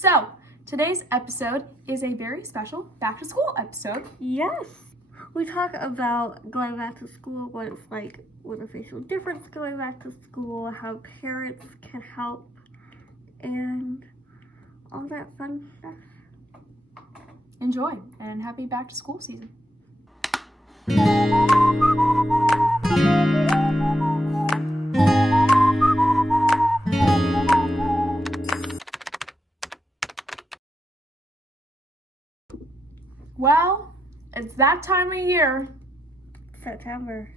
So, today's episode is a very special back to school episode. Yes. We talk about going back to school, what it's like with a facial difference going back to school, how parents can help, and all that fun stuff. Enjoy and happy back to school season. Well, it's that time of year. September,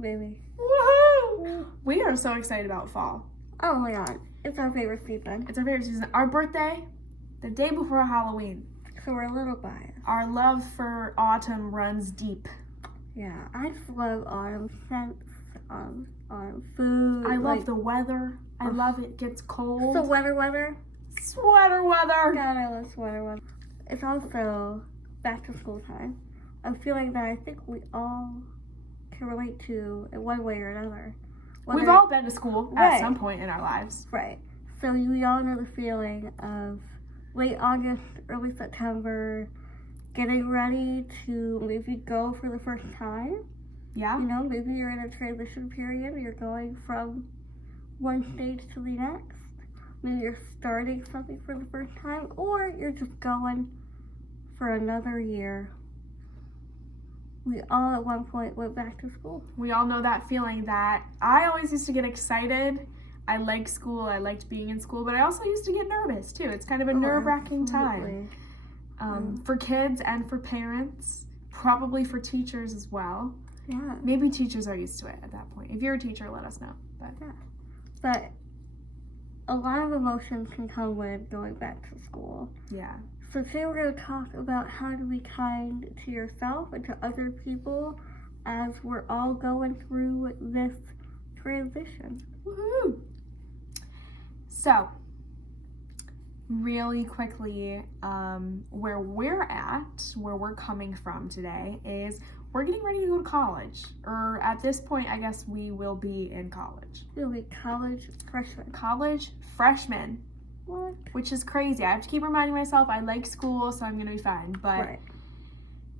baby. Woohoo! We are so excited about fall. Oh my god, it's our favorite season. It's our favorite season. Our birthday, the day before Halloween. So we're a little biased. Our love for autumn runs deep. Yeah, I just love autumn scents, autumn food. I love the weather. I love it gets cold. So weather. Sweater weather. God, I love sweater weather. It's also back to school time. A feeling that I think we all can relate to in one way or another. We've all been to school at some point in our lives. Right. So we all know the feeling of late August, early September, getting ready to maybe go for the first time. Yeah. You know, maybe you're in a transition period. You're going from one stage to the next. Maybe you're starting something for the first time, or you're just going for another year. We all at one point went back to school. We all know that feeling that I always used to get excited. I liked school. I liked being in school, but I also used to get nervous too. It's kind of a nerve-wracking time for kids and for parents, probably for teachers as well. Yeah. Maybe teachers are used to it at that point. If you're a teacher, let us know. But a lot of emotions can come with going back to school. Yeah. So today we're going to talk about how to be kind to yourself and to other people as we're all going through this transition. Woohoo! So, really quickly, where we're coming from today is we're getting ready to go to college. Or at this point, I guess we will be in college. We'll be college freshmen. College freshmen. What? Which is crazy. I have to keep reminding myself I like school, so I'm going to be fine. But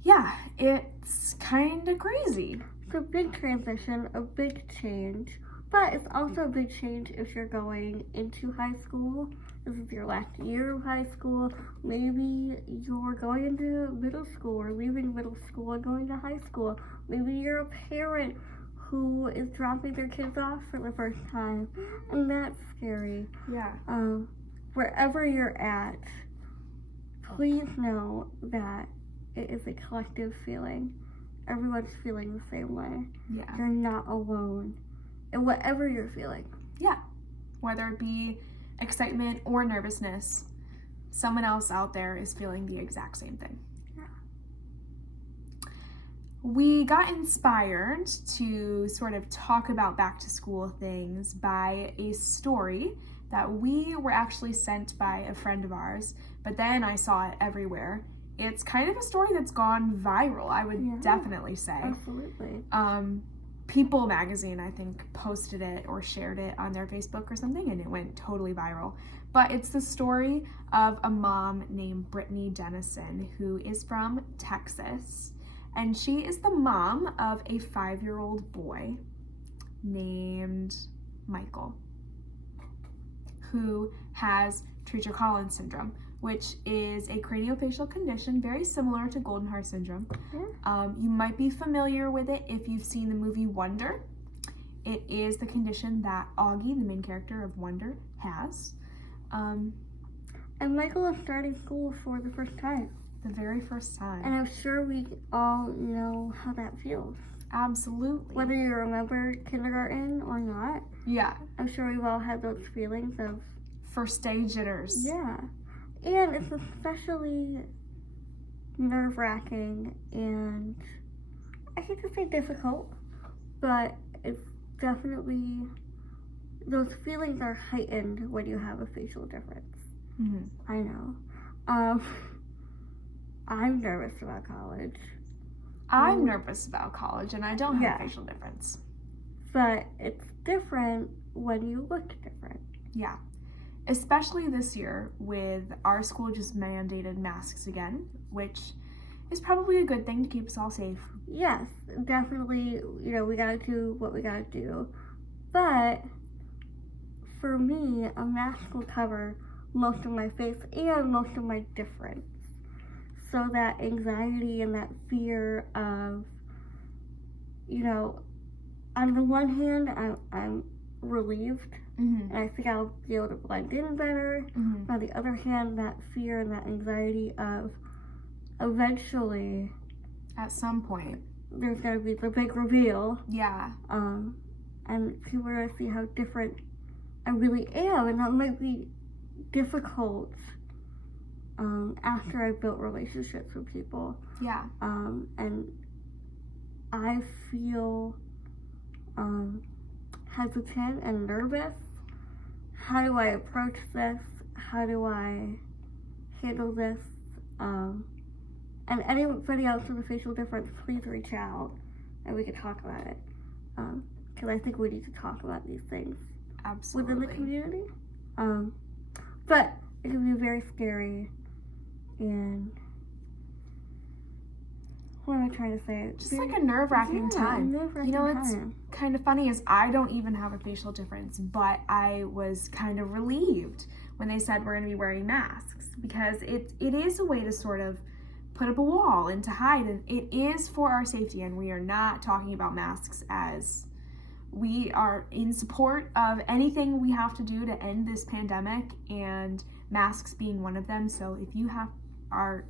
yeah, it's kind of crazy. It's a big transition, a big change. But it's also a big change if you're going into high school. This is your last year of high school. Maybe you're going into middle school or leaving middle school and going to high school. Maybe you're a parent who is dropping their kids off for the first time. And that's scary. Yeah. Wherever you're at, please know that it is a collective feeling. Everyone's feeling the same way. Yeah. You're not alone. And whatever you're feeling. Yeah. Whether it be excitement or nervousness, someone else out there is feeling the exact same thing. Yeah. We got inspired to sort of talk about back to school things by a story that we were actually sent by a friend of ours, but then I saw it everywhere. It's kind of a story that's gone viral, I would definitely say. Absolutely. People magazine, I think, posted it or shared it on their Facebook or something, and it went totally viral. But it's the story of a mom named Brittany Dennison, who is from Texas, and she is the mom of a 5-year-old boy named Michael, who has Treacher-Collins syndrome, which is a craniofacial condition very similar to Goldenhar syndrome. You might be familiar with it if you've seen the movie Wonder. It is the condition that Augie, the main character of Wonder, has. And Michael is starting school for the first time. The very first time. And I'm sure we all know how that feels. Absolutely. Whether you remember kindergarten or not. Yeah. I'm sure we've all had those feelings of first day jitters. Yeah. And it's especially nerve-wracking and I hate to say difficult, but it's definitely, those feelings are heightened when you have a facial difference. I know. I'm nervous about college. I'm nervous about college and I don't have a facial difference. But it's different when you look different. Yeah. especially this year with our school just mandated masks again, which is probably a good thing to keep us all safe. Yes, definitely, we gotta do what we gotta do. But for me, a mask will cover most of my face and most of my difference. So that anxiety and that fear of, on the one hand, I'm relieved, and I think I'll be able to blend in better. On the other hand, that fear and that anxiety of eventually, at some point, there's going to be the big reveal. Yeah. And people are going to see how different I really am, and that might be difficult after I've built relationships with people. Yeah. And I feel hesitant and nervous. How do I approach this? How do I handle this? And anybody else with a facial difference, please reach out and we can talk about it. Because I think we need to talk about these things. Absolutely. Within the community. But it can be very scary, and what am I trying to say? Just like a nerve-wracking time. It's kind of funny is I don't even have a facial difference, but I was kind of relieved when they said we're going to be wearing masks, because it is a way to sort of put up a wall and to hide, and it is for our safety, and we are not talking about masks as we are in support of anything we have to do to end this pandemic, and masks being one of them. So if you are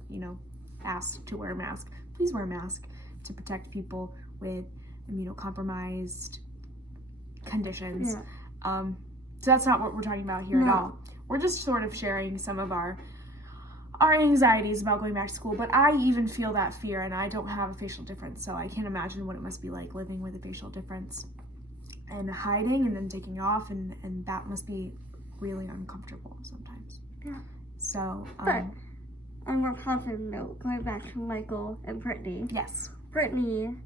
asked to wear a mask, please wear a mask to protect people with immunocompromised conditions. Yeah. So that's not what we're talking about here at all. We're just sort of sharing some of our anxieties about going back to school, but I even feel that fear, and I don't have a facial difference, so I can't imagine what it must be like living with a facial difference and hiding and then taking off, and that must be really uncomfortable sometimes. Yeah. So, but on a more positive note, going back to Michael and Brittany. Yes. Brittany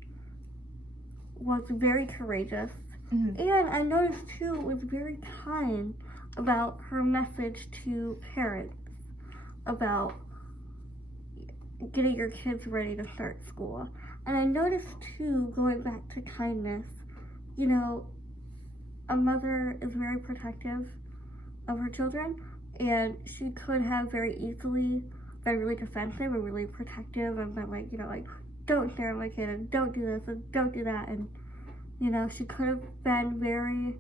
was very courageous, and I noticed too was very kind about her message to parents about getting your kids ready to start school. And I noticed too, going back to kindness, a mother is very protective of her children, and she could have very easily been really defensive and really protective and been like, don't stare at my kid and don't do this and don't do that. And, she could have been very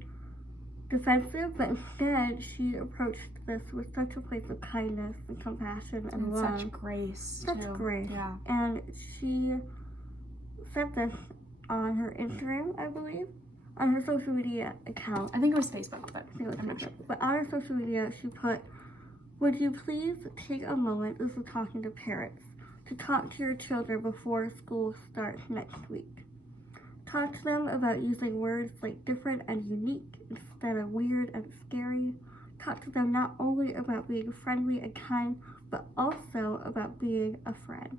defensive, but instead she approached this with such a place of kindness and compassion and love. Such grace. Such grace. Yeah. And she said this on her Instagram, I believe, on her social media account. I think it was Facebook, but I'm not sure. But on her social media, she put, "Would you please take a moment," this is talking to parents, "to talk to your children before school starts next week. Talk to them about using words like different and unique instead of weird and scary. Talk to them not only about being friendly and kind, but also about being a friend."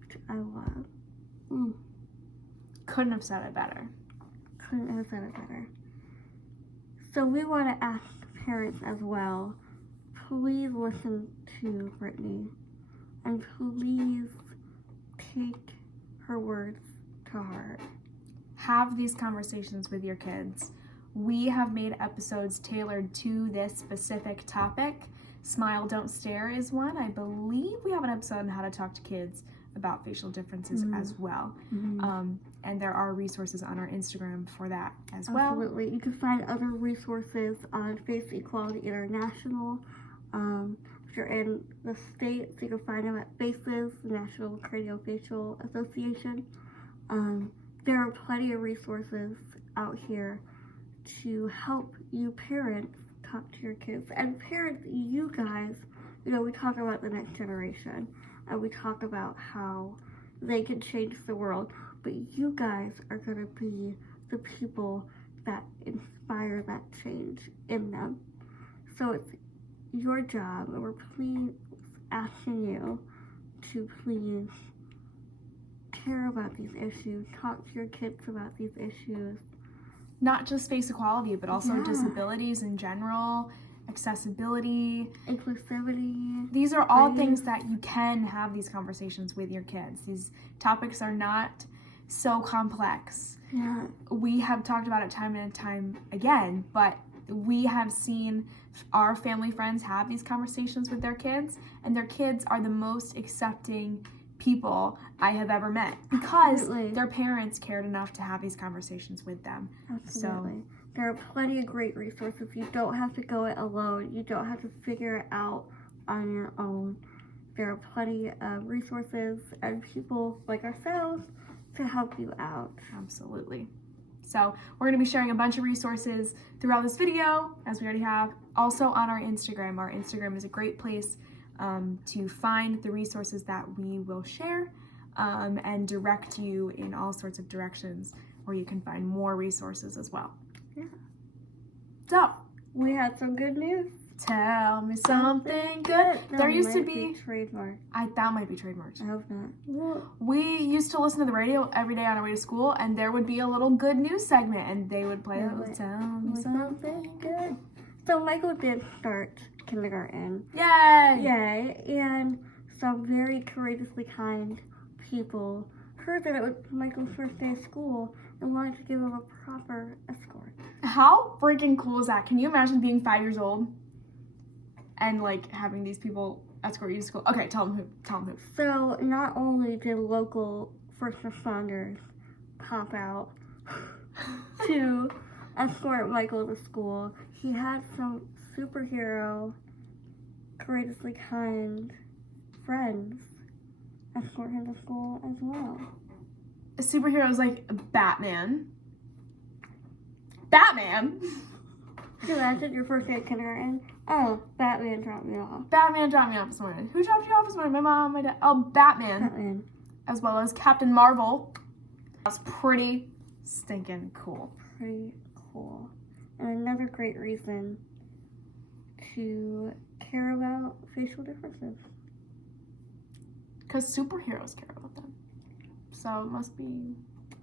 Which I love. Couldn't have said it better. Couldn't have said it better. So we want to ask parents as well, please listen to Brittany, and please take her words to heart. Have these conversations with your kids. We have made episodes tailored to this specific topic. Smile, Don't Stare is one. I believe we have an episode on how to talk to kids about facial differences as well. And there are resources on our Instagram for that as well. Absolutely. You can find other resources on Face Equality International. If you're in the States, you can find them at FACES, the National Craniofacial Association. There are plenty of resources out here to help you parents talk to your kids. And parents, you guys, we talk about the next generation, and we talk about how they can change the world, but you guys are going to be the people that inspire that change in them. So it's your job, and we're please asking you to please care about these issues, talk to your kids about these issues. Not just face equality, but also disabilities in general, accessibility, inclusivity. these are all Right. things that you can have these conversations with your kids. These topics are not so complex. Yeah. We have talked about it time and time again, but we have seen our family friends have these conversations with their kids, and their kids are the most accepting people I have ever met because Absolutely. their parents cared enough to have these conversations with them. Absolutely. There are plenty of great resources. You don't have to go it alone. You don't have to figure it out on your own. There are plenty of resources and people like ourselves to help you out. Absolutely. So we're going to be sharing a bunch of resources throughout this video, as we already have, also on our Instagram. Our Instagram is a great place to find the resources that we will share and direct you in all sorts of directions where you can find more resources as well. Yeah. So, We had some good news. tell me something good. There used to be, trademark. that might be trademarked. I hope not. We used to listen to the radio every day on our way to school, and there would be a little good news segment, and they would play it. Tell me something good. So Michael did start kindergarten. Yay! Yay! And some very courageously kind people heard that it was Michael's first day of school and wanted to give him a proper escort. How freaking cool is that? Can you imagine being 5 years old and like having these people escort you to school? Okay, tell them who. So not only did local first responders pop out to escort Michael to school, he had some superhero, courageously kind friends escort him to school as well. A superhero is like Batman. Batman? Can you imagine your first day at kindergarten? Oh, Batman dropped me off. Batman dropped me off this morning. Who dropped you off this morning? My mom, my dad. Oh, Batman. Batman. As well as Captain Marvel. That's pretty stinking cool. Pretty cool. And another great reason to care about facial differences. Because superheroes care about them. So it must be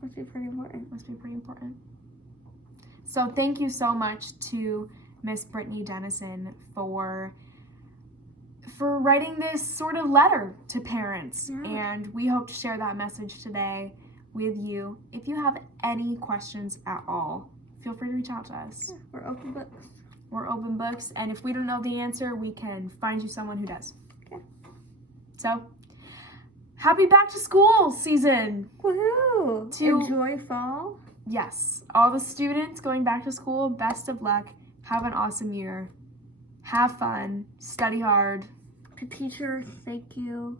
pretty important. Must be pretty important. So thank you so much to Miss Brittany Dennison for writing this sort of letter to parents. Yeah. And we hope to share that message today with you. If you have any questions at all, feel free to reach out to us. Yeah, we're open books. We're open books, and if we don't know the answer, we can find you someone who does. Okay. So, happy back to school season! Woohoo! Enjoy fall. Yes, all the students going back to school, best of luck. Have an awesome year. Have fun. Study hard. To teachers, thank you.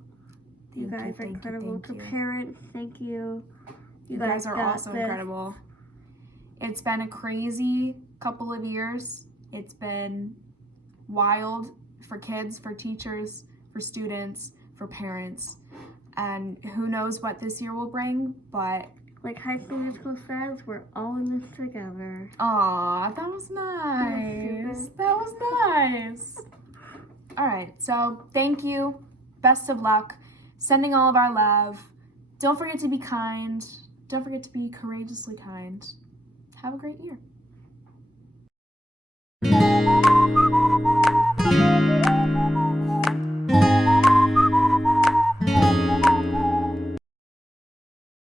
You guys are incredible. To parents, thank you. You guys are also incredible. It's been a crazy couple of years. It's been wild for kids, for teachers, for students, for parents. And who knows what this year will bring, but like High School Musical says, we're all in this together. Aw, that was nice. That was nice. All right, so thank you. Best of luck. Sending all of our love. Don't forget to be kind. Don't forget to be courageously kind. Have a great year.